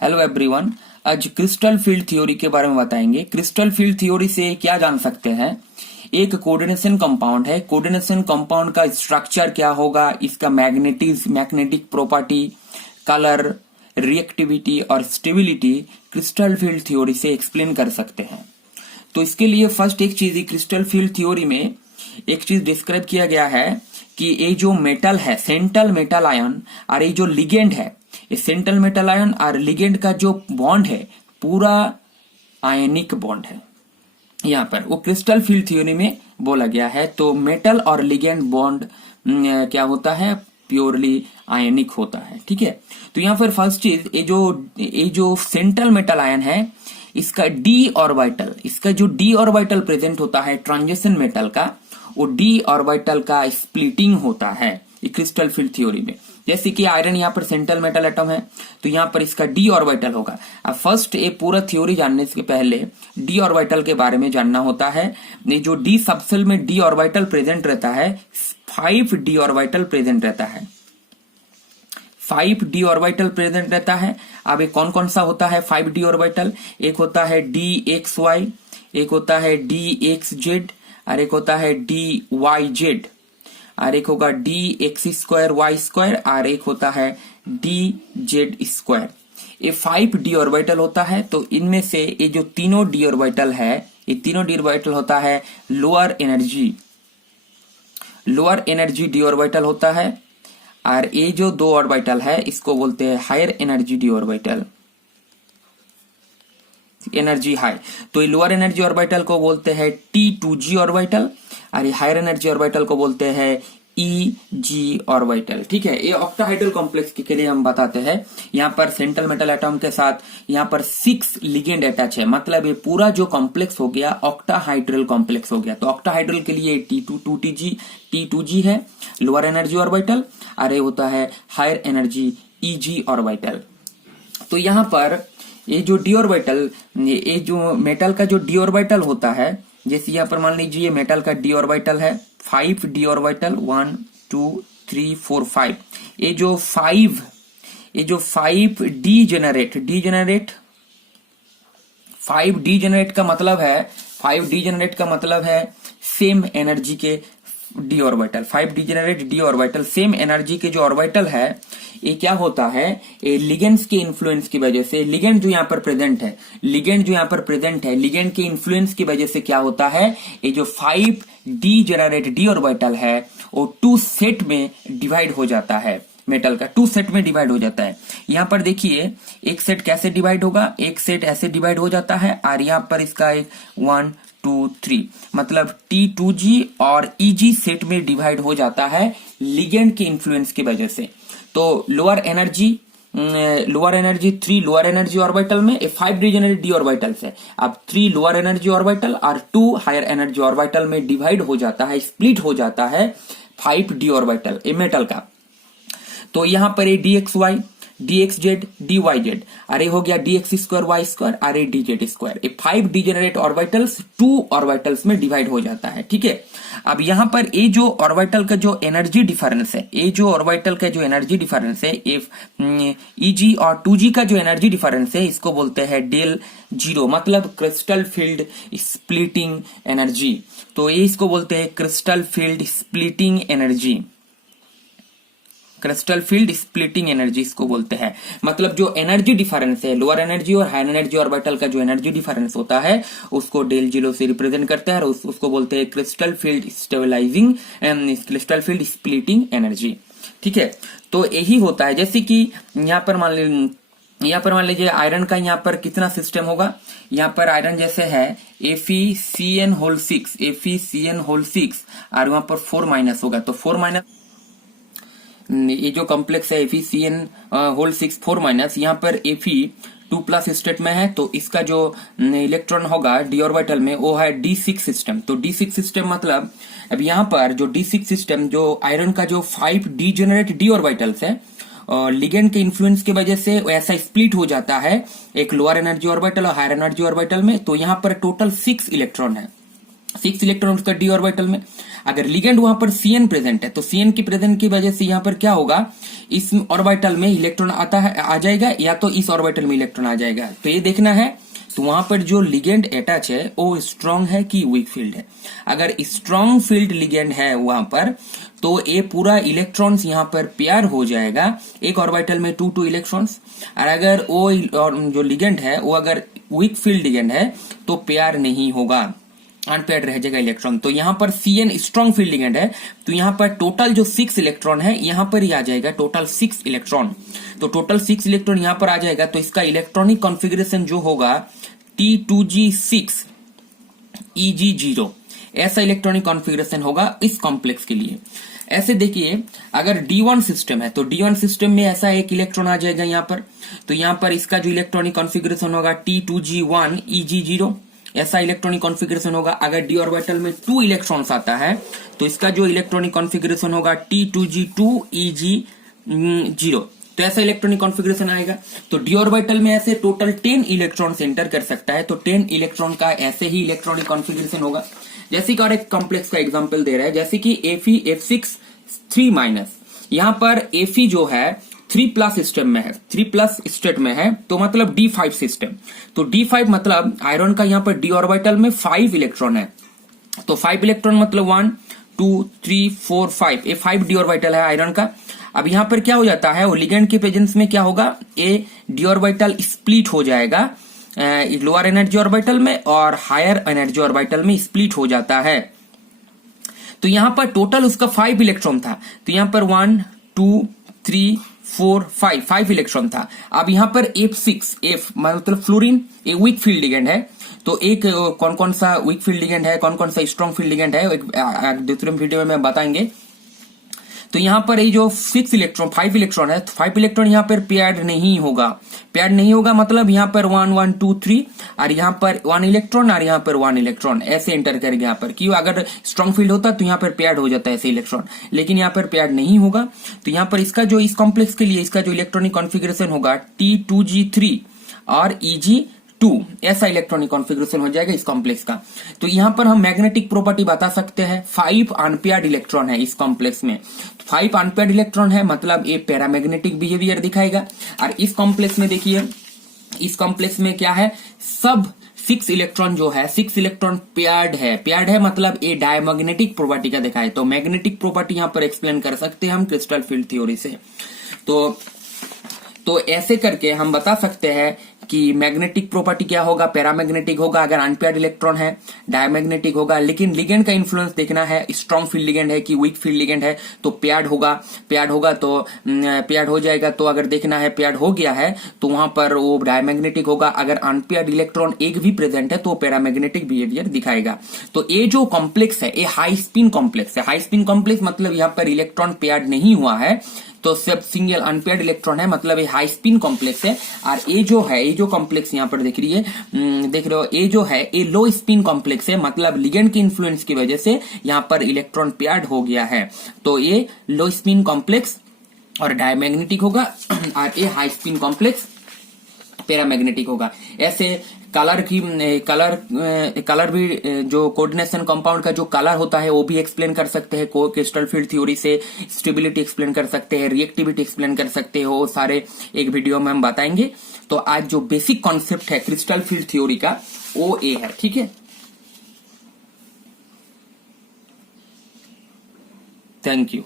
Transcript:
Hello everyone. आज crystal field theory के बारे में बताएंगे। क्रिस्टल फील्ड थ्योरी से क्या जान सकते हैं? एक कोऑर्डिनेशन कंपाउंड है। कोऑर्डिनेशन कंपाउंड का स्ट्रक्चर क्या होगा, इसका मैग्नेटिक प्रॉपर्टी, कलर, रिएक्टिविटी और स्टेबिलिटी क्रिस्टल फील्ड थ्योरी से एक्सप्लेन कर सकते हैं। तो इसके लिए फर्स्ट एक चीज, क्रिस्टल फील्ड थ्योरी में एक चीज डिस्क्राइब किया गया है कि ये जो मेटल है, सेंट्रल मेटल आयन, और ये जो लिगेंड है, इस सेंट्रल मेटल आयन और लिगेंड का जो बॉन्ड है पूरा आयनिक बॉन्ड है। यहाँ पर वो क्रिस्टल फील्ड थ्योरी में बोला गया है। तो मेटल और लिगेंड बॉन्ड क्या होता है, प्योरली आयनिक होता है। ठीक है, तो यहाँ पर फर्स्ट चीज, ये जो सेंट्रल मेटल आयन है, इसका डी ऑर्बिटल, इसका जो डी ऑर्बिटल प्रेजेंट होता है ट्रांजिशन मेटल का, वो डी ऑर्बिटल का स्प्लिटिंग होता है क्रिस्टल फील्ड थ्योरी में। जैसे कि आयरन यहाँ पर सेंट्रल मेटल एटम है, तो यहाँ पर इसका डी ऑर्बिटल होगा। अब फर्स्ट ये पूरा थ्योरी जानने से पहले डी ऑर्बिटल के बारे में जानना होता है। ये जो डी सबसेल में डी ऑर्बिटल प्रेजेंट रहता है, 5 डी ऑर्बिटल प्रेजेंट रहता है, 5 डी ऑर्बिटल प्रेजेंट रहता है। अब ये कौन कौन सा होता है 5 डी ऑर्बिटल? एक होता है डी एक्स वाई, एक होता है डी एक्स जेड, और एक होता है डी वाई जेड, और एक होगा D X square Y square, और एक होता है डी जेड स्क्वायर। ये 5 डी ऑर्बिटल होता है। तो इनमें से ये जो तीनों डी ऑर्बिटल है, ये तीनों डी ऑर्बिटल होता है लोअर एनर्जी डी ऑर्बिटल होता है, और ये जो 2 ऑर्बिटल है इसको बोलते हैं higher energy D orbital, energy high. तो ये लोअर एनर्जी ऑर्बिटल को बोलते हैं T2G ऑर्बिटल, और ये हायर एनर्जी ऑर्बिटल को बोलते हैं EG ऑर्बिटल। ठीक है, ये ऑक्टाहाइड्रल कॉम्प्लेक्स के लिए हम बताते हैं। यहाँ पर सेंट्रल मेटल एटम के साथ यहाँ पर 6 लिगेंड अटैच है, मतलब ये पूरा जो कॉम्प्लेक्स हो गया ऑक्टाहाइड्रल कॉम्प्लेक्स हो गया। तो ऑक्टाहाइड्रल के लिए T2G है लोअर एनर्जी ऑर्बिटल, और ये होता है हायर एनर्जी EG ऑर्बिटल। तो यहाँ पर ये जो डी ऑर्बिटल, ये जो मेटल का जो डी ऑर्बिटल होता है, जैसे यहाँ पर मान लीजिए ये मेटल का डी ऑर्बिटल है, 5 डी ऑर्बिटल, 1 2 3 4 5। ये जो 5 डी जेनरेट 5 डी जेनरेट का मतलब है, 5 डी जेनरेट का मतलब है सेम एनर्जी के D orbital. 5 D generate D orbital, same energy के जो ऑर्बिटल है, ये क्या होता है, ये लिगेंड्स के इन्फ्लुएंस की वजह से, लिगेंड जो यहाँ पर प्रेजेंट है, लिगेंड के इन्फ्लुएंस की वजह से क्या होता है, ये जो 5 डी जेनरेट डी ऑर्बिटल है वो 2 सेट में डिवाइड हो जाता है। मेटल का 2 सेट में डिवाइड हो जाता है। यहाँ पर देखिए एक सेट कैसे डिवाइड होगा, एक सेट ऐसे डिवाइड हो जाता है, और यहाँ पर इसका एक 1 2 3, मतलब T2G और EG सेट में डिवाइड हो जाता है लिगेंड के इन्फ्लुएंस की वजह से। तो lower energy 3 lower energy orbital में 5 डिजेनरेट डी ऑर्बिटल्स है। अब 3 लोअर एनर्जी ऑर्बिटल और 2 हायर एनर्जी ऑर्बिटल में डिवाइड हो जाता है, स्प्लिट हो जाता है 5 डी ऑर्बिटल ए मेटल का। तो यहाँ पर ये DXY, DXZ, DYZ, अरे हो गया DX स्क्वायर वाई स्क्वायर, अरे DZ स्क्वायर। ये 5 डिजेनरेट ऑर्बिटल्स 2 ऑर्बिटल्स में डिवाइड हो जाता है। ठीक है, अब यहाँ पर ये जो ऑर्बिटल का जो एनर्जी डिफरेंस है, EG और 2G का जो एनर्जी डिफरेंस है, इसको बोलते हैं डेल जीरो, मतलब क्रिस्टल फील्ड स्प्लिटिंग एनर्जी। तो ये इसको बोलते हैं crystal field splitting energy, crystal field splitting energy इसको बोलते हैं। मतलब जो एनर्जी डिफरेंस है लोअर एनर्जी और हायर एनर्जी ऑर्बिटल का जो एनर्जी डिफरेंस होता है, उसको डेल जीरो से रिप्रेजेंट करते हैं, और उसको बोलते हैं crystal field stabilising crystal field splitting energy. ठीक है, तो यही होता है। जैसे कि यहाँ पर मान लीजिए आयरन का यहाँ पर कितना सिस्टम होगा, यहाँ पर आयरन जैसे है FeCN होल 6, और वहां पर 4- होगा, तो 4-, ये जो कॉम्प्लेक्स है FeCN होल 6 4-, यहाँ पर Fe2+ स्टेट में है, तो इसका जो इलेक्ट्रॉन होगा डी ऑर्बिटल में वो है D6 सिस्टम। तो D6 सिस्टम मतलब अब यहाँ पर जो D6 सिस्टम, जो आयरन का जो 5 डी जेनरेट डी ऑर्बिटल्स है, लिगेंड के इन्फ्लुएंस की वजह से ऐसा स्प्लिट हो जाता है एक लोअर एनर्जी ऑर्बिटल और हायर एनर्जी ऑर्बिटल में। तो यहाँ पर टोटल 6 इलेक्ट्रॉन है, 6 इलेक्ट्रॉन उसका डी ऑर्बिटल में। अगर लिगेंड वहां पर Cn प्रेजेंट है तो Cn की प्रेजेंट की वजह से यहाँ पर क्या होगा, इस ऑर्बिटल में इलेक्ट्रॉन आता है, आ जाएगा, या तो इस ऑर्बिटल में इलेक्ट्रॉन आ जाएगा। तो ये देखना है। तो वहां पर जो लिगेंड अटैच है वो स्ट्रांग है कि वीक फील्ड है। अगर स्ट्रांग फील्ड लिगेंड है वहां पर तो ये पूरा इलेक्ट्रॉन्स यहाँ पर पेयर हो जाएगा, एक ऑर्बिटल में 2 इलेक्ट्रॉन्स। और अगर वो जो लिगेंड है वो अगर वीक फील्ड लिगेंड है तो पेयर नहीं होगा, अनपेयर्ड रह जाएगा इलेक्ट्रॉन। तो यहाँ पर Cn स्ट्रॉन्ग फील्ड लिगेंड है, तो यहाँ पर टोटल जो 6 इलेक्ट्रॉन है यहाँ पर ही आ जाएगा, टोटल 6 इलेक्ट्रॉन। तो टोटल 6 इलेक्ट्रॉन यहाँ पर आ जाएगा। तो इसका इलेक्ट्रॉनिक कॉन्फ़िगरेशन जो होगा T2G6 Eg0, ऐसा इलेक्ट्रॉनिक कॉन्फ़िगरेशन होगा इस कॉम्प्लेक्स के लिए। ऐसे देखिए, अगर D1 सिस्टम है तो D1 सिस्टम में ऐसा एक इलेक्ट्रॉन आ जाएगा यहाँ पर। तो यहाँ पर इसका जो इलेक्ट्रॉनिक कॉन्फ़िगरेशन होगा T2G1 Eg0, ऐसा इलेक्ट्रॉनिक कॉन्फ़िगरेशन होगा। अगर डी ऑर्बिटल में 2 इलेक्ट्रॉन्स आता है तो इसका जो इलेक्ट्रॉनिक कॉन्फ़िगरेशन होगा T2G2 Eg0, तो ऐसा इलेक्ट्रॉनिक कॉन्फ़िगरेशन आएगा। तो डी ऑर्बिटल में ऐसे टोटल 10 इलेक्ट्रॉन्स एंटर कर सकता है, तो 10 इलेक्ट्रॉन का ऐसे ही इलेक्ट्रॉनिक कॉन्फ़िगरेशन होगा। जैसे कि और एक कॉम्प्लेक्स का एग्जांपल दे रहा है, जैसे कि Fe F6 यहाँ पर Fe जो है 3+ सिस्टम में है, 3+ स्टेट में है, तो मतलब D5 सिस्टम। तो D5 मतलब आयरन का यहाँ पर डी ऑर्बिटल में 5 इलेक्ट्रॉन है। तो 5 इलेक्ट्रॉन मतलब 1 2 3 4 5, ये 5 डी ऑर्बिटल है आयरन का। अब यहाँ पर क्या हो जाता है, वो लिगेंड के प्रेजेंस में क्या होगा, ये डी ऑर्बिटल स्प्लिट हो जाएगा लोअर एनर्जी ऑर्बिटल में और हायर एनर्जी ऑर्बिटल में स्प्लिट हो जाता है। तो यहाँ पर टोटल उसका 5 इलेक्ट्रॉन था, तो यहाँ पर 1 2 3 4 5 इलेक्ट्रॉन था। अब यहाँ पर F मतलब फ्लोरीन, एक वीक फील्ड लिगेंड है। तो एक कौन कौन सा वीक फील्ड लिगेंड है, कौन कौन सा स्ट्रॉन्ग फील्ड लिगेंड है, एक दूसरे वीडियो में बताएंगे। तो यहाँ पर ये जो 5 इलेक्ट्रॉन है, 5 इलेक्ट्रॉन यहाँ पर पेयर्ड नहीं होगा। पेयर्ड नहीं होगा मतलब यहाँ पर 1 1 2 3 और यहाँ पर 1 इलेक्ट्रॉन और यहाँ पर 1 इलेक्ट्रॉन ऐसे एंटर करेगा यहाँ पर। क्यों, अगर स्ट्रॉन्ग फील्ड होता तो यहाँ पर पेयर्ड हो जाता है ऐसे इलेक्ट्रॉन, लेकिन यहाँ पर पेयर्ड नहीं होगा। तो यहाँ पर इसका जो इस कॉम्प्लेक्स के लिए इसका जो इलेक्ट्रॉनिक कॉन्फ़िगरेशन होगा T2G3 और Eg2, ऐसा इलेक्ट्रॉनिक कॉन्फ़िगरेशन हो जाएगा इस कॉम्प्लेक्स का। तो यहाँ पर हम मैग्नेटिक प्रॉपर्टी बता सकते हैं, 5 अनपेयर्ड इलेक्ट्रॉन है इस कॉम्प्लेक्स में। 5 अनपेयर्ड इलेक्ट्रॉन है मतलब ये पैरामैग्नेटिक बिहेवियर दिखाएगा। और इस कॉम्प्लेक्स में देखिए, इस कॉम्प्लेक्स में क्या है, सब 6 इलेक्ट्रॉन जो है 6 इलेक्ट्रॉन पेयर्ड है। पेयर्ड है मतलब ये डायमैग्नेटिक प्रॉपर्टी का दिखाए। तो मैग्नेटिक प्रॉपर्टी यहाँ पर एक्सप्लेन कर सकते हैं हम क्रिस्टल फील्ड थ्योरी से। तो ऐसे करके हम बता सकते हैं कि मैग्नेटिक प्रॉपर्टी क्या होगा, पैरामैग्नेटिक होगा अगर अनपेयर्ड इलेक्ट्रॉन है, डायमैग्नेटिक होगा। लेकिन लिगेंड का इन्फ्लुएंस देखना है, स्ट्रॉन्ग फील्ड लिगेंड है कि वीक फील्ड लिगेंड है, तो पेयर्ड होगा तो पेयर्ड हो जाएगा। तो अगर देखना है पेयर्ड हो गया है तो वहां पर वो डायमैग्नेटिक होगा। अगर अनपेयर्ड इलेक्ट्रॉन एक भी प्रेजेंट है तो पैरामैग्नेटिक बिहेवियर दिखाएगा। तो ये जो कॉम्प्लेक्स है ये हाई स्पिन कॉम्प्लेक्स है। हाई स्पिन कॉम्प्लेक्स मतलब यहाँ पर इलेक्ट्रॉन पेयर्ड नहीं हुआ है, तो सब सिंगल अनपेयर्ड इलेक्ट्रॉन है, मतलब ये हाई स्पिन कॉम्प्लेक्स है। और ये जो कॉम्प्लेक्स यहाँ पर देख रहे हो, ये जो है ये लो स्पिन कॉम्प्लेक्स है, मतलब लिगेंड की इन्फ्लुएंस की वजह से यहाँ पर इलेक्ट्रॉन पेयर्ड हो गया है। तो ये लो स्पिन कॉम्प्लेक्स और डायमैग्नेटिक होगा और ये हाई स्पिन कॉम्प्लेक्स पैरामैग्नेटिक होगा। ऐसे कलर भी जो कोऑर्डिनेशन कंपाउंड का जो कलर होता है वो भी एक्सप्लेन कर सकते हैं क्रिस्टल फील्ड थ्योरी से। स्टेबिलिटी एक्सप्लेन कर सकते हैं, रिएक्टिविटी एक्सप्लेन कर सकते हो, सारे एक वीडियो में हम बताएंगे। तो आज जो बेसिक कॉन्सेप्ट है क्रिस्टल फील्ड थ्योरी का वो ये है, ठीक है। Thank you.